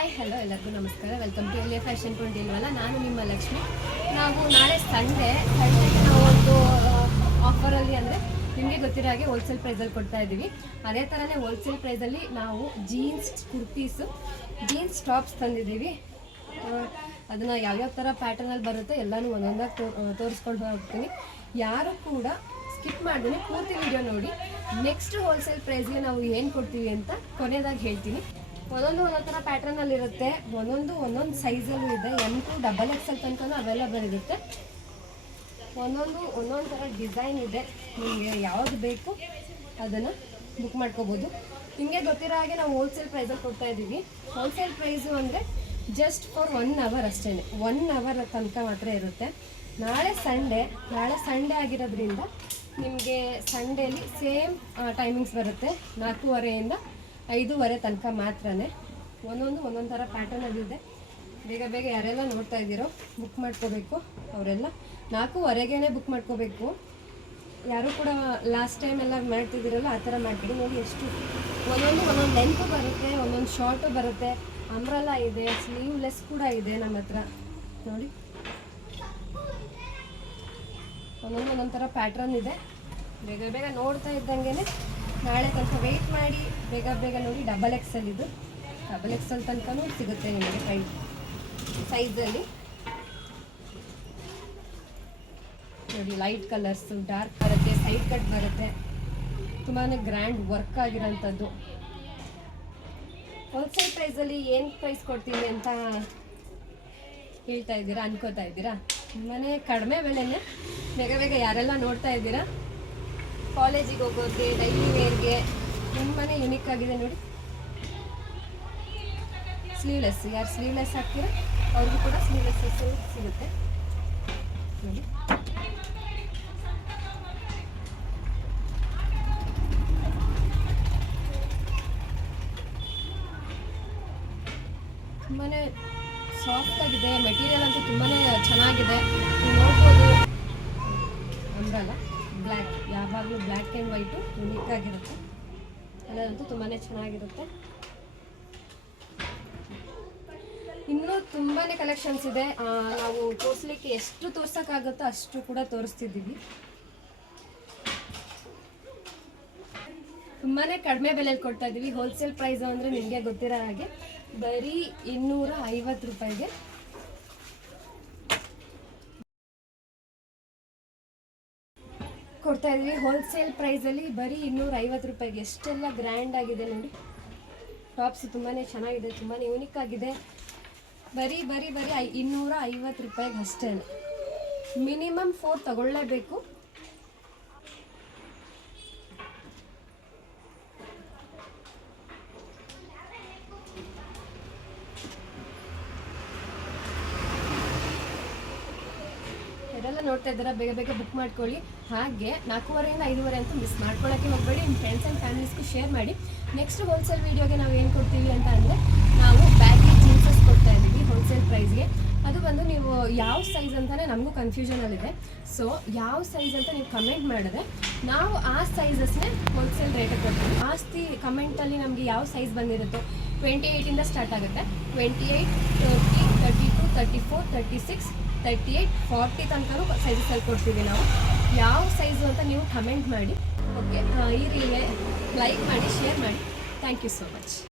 Hi hello ಎಲ್ಲರಿಗೂ ನಮಸ್ಕಾರ. Welcome to L A fashion ಕೊಂಡಿಲ್ವಲ್ಲ, ನಾನು ನಿಮ್ಮ ಲಕ್ಷ್ಮಿ. ನಾವು ನಾಳೆ ಸಂಡೇಗೆ ನಾವು ಒಂದು ಆಫರಲ್ಲಿ ಅಂದರೆ ನಿಮಗೆ ಗೊತ್ತಿರೋ ಹಾಗೆ ಹೋಲ್ಸೇಲ್ ಪ್ರೈಸಲ್ಲಿ ಕೊಡ್ತಾ ಇದ್ದೀವಿ. ಅದೇ ಥರನೇ ಹೋಲ್ಸೇಲ್ ಪ್ರೈಸಲ್ಲಿ ನಾವು ಜೀನ್ಸ್ ಕುರ್ತೀಸು, ಜೀನ್ಸ್ ಟಾಪ್ಸ್ ತಂದಿದ್ದೀವಿ. ಅದನ್ನು ಯಾವ್ಯಾವ ಥರ ಪ್ಯಾಟರ್ನಲ್ಲಿ ಬರುತ್ತೆ ಎಲ್ಲನೂ ಒಂದೊಂದಾಗಿ ತೋರಿಸ್ಕೊಂಡು ಹೋಗ್ತೀನಿ. ಯಾರು ಕೂಡ ಸ್ಕಿಪ್ ಮಾಡಿದ್ರೆ ಪೂರ್ತಿ ವಿಡಿಯೋ ನೋಡಿ. ನೆಕ್ಸ್ಟ್ ಹೋಲ್ಸೇಲ್ ಪ್ರೈಸ್ಗೆ ನಾವು ಏನು ಕೊಡ್ತೀವಿ ಅಂತ ಕೊನೆಯದಾಗಿ ಹೇಳ್ತೀನಿ. ಒಂದೊಂದು ಥರ ಪ್ಯಾಟ್ರನಲ್ಲಿ ಇರುತ್ತೆ, ಒಂದೊಂದು ಸೈಜಲ್ಲೂ ಇದೆ. M2 XXL ತನಕ ಅವೈಲೇಬಲ್ ಇರುತ್ತೆ. ಒಂದೊಂದು ಥರ ಡಿಸೈನ್ ಇದೆ. ನಿಮಗೆ ಯಾವುದು ಬೇಕು ಅದನ್ನು ಬುಕ್ ಮಾಡ್ಕೋಬೋದು. ನಿಮಗೆ ಗೊತ್ತಿರೋ ಹಾಗೆ ನಾವು ಹೋಲ್ಸೇಲ್ ಪ್ರೈಸಲ್ಲಿ ಕೊಡ್ತಾ ಇದ್ದೀವಿ. ಹೋಲ್ಸೇಲ್ ಪ್ರೈಸು ಅಂದರೆ ಜಸ್ಟ್ ಫಾರ್ 1 ಅವರ್ ಅಷ್ಟೇ, 1 ಅವರ್ ತನಕ ಮಾತ್ರ ಇರುತ್ತೆ. ನಾಳೆ ಸಂಡೇ ಆಗಿರೋದ್ರಿಂದ ನಿಮಗೆ ಸಂಡೇಲಿ ಸೇಮ್ ಟೈಮಿಂಗ್ಸ್ ಬರುತ್ತೆ. 4:30 ಇಂದ 5:30 ತನಕ ಮಾತ್ರನೇ. ಒಂದೊಂದು ಥರ ಪ್ಯಾಟರ್ನಲ್ಲಿದೆ. ಬೇಗ ಯಾರೆಲ್ಲ ನೋಡ್ತಾ ಇದ್ದೀರೋ ಬುಕ್ ಮಾಡ್ಕೋಬೇಕು. ಅವರೆಲ್ಲ 4:30ಗೆ ಬುಕ್ ಮಾಡ್ಕೋಬೇಕು. ಯಾರು ಕೂಡ ಲಾಸ್ಟ್ ಟೈಮ್ ಎಲ್ಲ ಮಾಡ್ತಿದ್ದೀರಲ್ಲ ಆ ಥರ ಮಾಡ್ಬಿಡಿ. ನೋಡಿ ಎಷ್ಟು ಒಂದೊಂದು ಲೆಂತ್ ಬರುತ್ತೆ, ಒಂದೊಂದು ಶಾರ್ಟು ಬರುತ್ತೆ, ಅಂಬ್ರೆಲಾ ಇದೆ, ಸ್ಲೀವ್ಲೆಸ್ ಕೂಡ ಇದೆ ನಮ್ಮ ಹತ್ರ. ನೋಡಿ ಒಂದೊಂದು ಥರ ಪ್ಯಾಟ್ರನ್ ಇದೆ. ಬೇಗ ನೋಡ್ತಾ ಇದ್ದಂಗೆ ನಾಳೆ ತನಕ ವೆಯ್ಟ್ ಮಾಡಿ. ಬೇಗ ನೋಡಿ. XXL ಇದು XXL ತನಕನೂ ಸಿಗುತ್ತೆ ನಿಮಗೆ ಸೈಜಲ್ಲಿ. ನೋಡಿ ಲೈಟ್ ಕಲರ್ಸು, ಡಾರ್ಕ್ ಬರುತ್ತೆ, ಸೈಡ್ ಕಟ್ ಬರುತ್ತೆ. ತುಂಬಾ ಗ್ರ್ಯಾಂಡ್ ವರ್ಕ್ ಆಗಿರೋಂಥದ್ದು. ಹೋಲ್ಸೇಲ್ ಪ್ರೈಸಲ್ಲಿ ಏನು ಪ್ರೈಸ್ ಕೊಡ್ತೀವಿ ಅಂತ ಹೇಳ್ತಾ ಇದ್ದೀರಾ, ಅನ್ಕೋತಾ ಇದ್ದೀರಾ. ತುಂಬಾ ಕಡಿಮೆ ಬೆಲೆನೇ. ಬೇಗ ಯಾರೆಲ್ಲ ನೋಡ್ತಾ ಇದ್ದೀರಾ, ಕಾಲೇಜಿಗೆ ಹೋಗೋಕ್ಕೆ, ಡೈಲಿ ವೇರ್ಗೆ ತುಂಬಾ ಯುನಿಕ್ ಆಗಿದೆ. ನೋಡಿ ಸ್ಲೀವ್ಲೆಸ್, ಯಾರು ಸ್ಲೀವ್ಲೆಸ್ ಹಾಕ್ತೀರ ಅವ್ರಿಗೂ ಕೂಡ ಸ್ಲೀವ್ಲೆಸ್ ಸಿಗುತ್ತೆ. ನೋಡಿ ತುಂಬಾ ಸಾಫ್ಟ್ ಆಗಿದೆ. ಮೆಟೀರಿಯಲ್ ಅಂತೂ ತುಂಬಾ ಚೆನ್ನಾಗಿದೆ. ನೋಡ್ಬೋದು. ಅಂಬ್ರೆಲಾ ಬ್ಲ್ಯಾಕ್, ಯಾವಾಗಲೂ ಬ್ಲ್ಯಾಕ್ ಆ್ಯಂಡ್ ವೈಟು ಯುನಿಕ್ ಆಗಿರುತ್ತೆ. ಅದಂತೂ ತುಂಬಾ ಚೆನ್ನಾಗಿರುತ್ತೆ. ಇನ್ನೂ ತುಂಬಾ ಕಲೆಕ್ಷನ್ಸ್ ಇದೆ. ನಾವು ತೋರಿಸ್ಲಿಕ್ಕೆ ಎಷ್ಟು ತೋರ್ಸೋಕ್ಕಾಗುತ್ತೋ ಅಷ್ಟು ಕೂಡ ತೋರಿಸ್ತಿದ್ದೀವಿ. ತುಂಬಾ ಕಡಿಮೆ ಬೆಲೆಯಲ್ಲಿ ಕೊಡ್ತಾ ಇದ್ದೀವಿ. ಹೋಲ್ಸೇಲ್ ಪ್ರೈಸ್ ಅಂದರೆ ನಿಮಗೆ ಗೊತ್ತಿರೋ ಹಾಗೆ ಬರೀ 250 ರೂಪಾಯಿಗೆ ಕೊಡ್ತಾ ಇದ್ವಿ. ಹೋಲ್ಸೇಲ್ ಪ್ರೈಸಲ್ಲಿ ಬರೀ 250 ರೂಪಾಯಿಗೆ ಎಷ್ಟೆಲ್ಲ ಗ್ರ್ಯಾಂಡ್ ಆಗಿದೆ ನೋಡಿ. ಟಾಪ್ಸ್ ತುಂಬಾ ಚೆನ್ನಾಗಿದೆ, ತುಂಬಾ ಯೂನಿಕ್ ಆಗಿದೆ. ಬರೀ 250 ರೂಪಾಯಿಗೆ ಅಷ್ಟೇ. ಮಿನಿಮಮ್ 4 ತಗೊಳ್ಳೇಬೇಕು. ಯಾರೆಲ್ಲ ನೋಡ್ತಾ ಇದ್ದೀರಾ ಬೇಗ ಬುಕ್ ಮಾಡ್ಕೊಳ್ಳಿ. ಹಾಗೆ 4:30 ಇಂದ 5:30 ಅಂತೂ ಮಿಸ್ ಮಾಡ್ಕೊಳ್ಳೋಕ್ಕೆ ಹೋಗಬೇಡಿ. ನಿಮ್ಮ ಫ್ರೆಂಡ್ಸ್ ಆ್ಯಂಡ್ ಫ್ಯಾಮಿಲೀಸ್ಗೂ ಶೇರ್ ಮಾಡಿ. ನೆಕ್ಸ್ಟ್ ಹೋಲ್ಸೇಲ್ ವೀಡಿಯೋಗೆ ನಾವು ಏನು ಕೊಡ್ತೀವಿ ಅಂತ ಅಂದರೆ, ನಾವು ಬ್ಯಾಗಿ ಜೀನ್ಸಸ್ ಕೊಡ್ತಾ ಇದ್ದೀವಿ ಹೋಲ್ಸೇಲ್ ಪ್ರೈಸ್ಗೆ. ಅದು ಬಂದು ನೀವು ಯಾವ ಸೈಜ್ ಅಂತಲೇ ನಮಗೂ ಕನ್ಫ್ಯೂಷನಲ್ಲಿದೆ. ಸೊ ಯಾವ ಸೈಜ್ ಅಂತ ನೀವು ಕಮೆಂಟ್ ಮಾಡಿದ್ರೆ ನಾವು ಆ ಸೈಜಸ್ನೇ ಹೋಲ್ಸೇಲ್ ರೇಟಿಗೆ ಕೊಡ್ತೀವಿ. ಜಾಸ್ತಿ ಕಮೆಂಟಲ್ಲಿ ನಮಗೆ ಯಾವ ಸೈಜ್ ಬಂದಿರುತ್ತೋ 28 ಇಂದ ಸ್ಟಾರ್ಟ್ ಆಗುತ್ತೆ. 28, 30, 32, 34, 36, 38, 40 ತನಕ ಸೈಜಸಲ್ಲಿ ಕೊಡ್ತೀವಿ ನಾವು. ಯಾವ ಸೈಜು ಅಂತ ನೀವು ಕಮೆಂಟ್ ಮಾಡಿ. ಓಕೆ, ಈ ರೀಲ್ ಲೈಕ್ ಮಾಡಿ, ಶೇರ್ ಮಾಡಿ. Thank you so much.